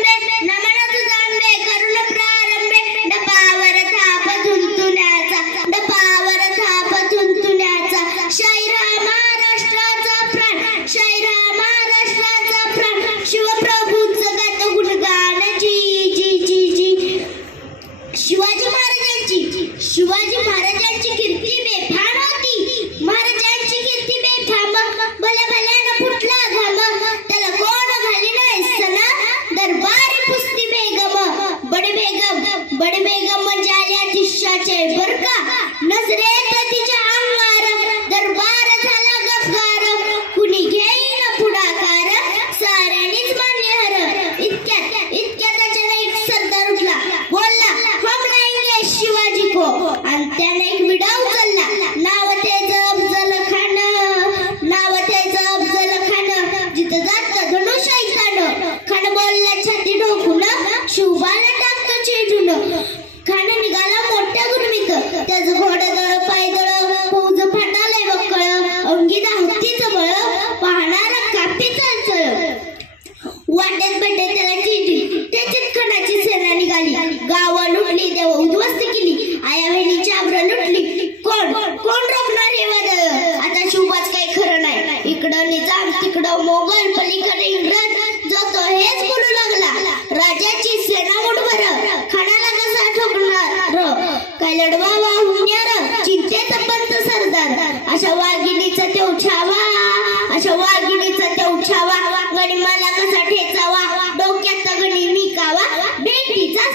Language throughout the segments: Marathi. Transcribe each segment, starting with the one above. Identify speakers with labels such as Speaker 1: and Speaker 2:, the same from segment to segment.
Speaker 1: grande. बड बेगम म्हणजे आल्या तिशाचे बर का? नजरेत तिच्या अंगार दरबार झाला गफगार. कुणी घेईन पुढाकार? साऱ्यानेच मान्य हर इतक्यात इतक्यात अचानक सरदार उठला. बोलला हम नाहीये शिवाजी को. आणि त्याने पलीकडे इंग्रज जो तो हेच बोलू लागला राजाची सेना मुठभर खाण्याला कसा ठोकणार? काय लढवा वाहुण्यार चिंतेत पंत सरदार. अशा वाघिणीचा ते उठावा अशा वाघिणीचा ते उठावा गणिमाला कसा ठेचावा? डोक्यात तगणी निकावा भेटीचा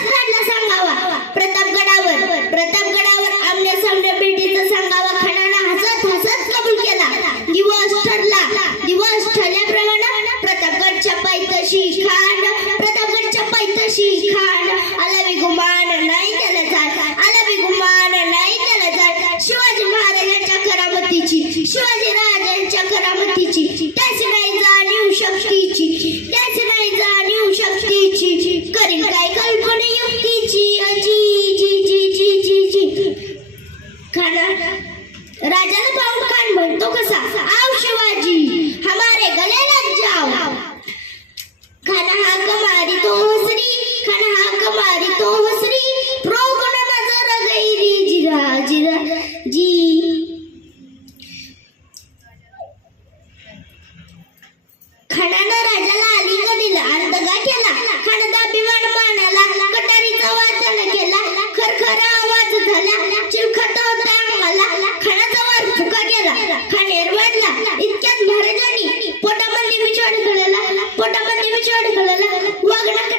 Speaker 1: पायथ्याशी खान प्रतापगडच्या पायथ्याशी खान आला गुमान नाही त्याला जात आला गुमान नाही त्याला जात शिवाजी महाराजांच्या करामतीची शिवाजी राजांच्या करामतीची त्याच नाही जाणीव शक्तीची त्याच नाही जाणीव शक्तीची. करीन काय कल्पना युक्तीची? जी जी जी जी जी जी. खाना राजाला खणानं राजाला आलिंग दिलं आणि दगा केला. खणाचा अभिमान मानाला कटारीचा वाचन केला. खरखरा आवाज झाला. चिलखत होता अंगाला खणाचा वार फुका केला खाणेर वाढला इतक्यात महाराजांनी पोटामध्ये विचार घडला पोटामध्ये विचार घडला वागण्याकडे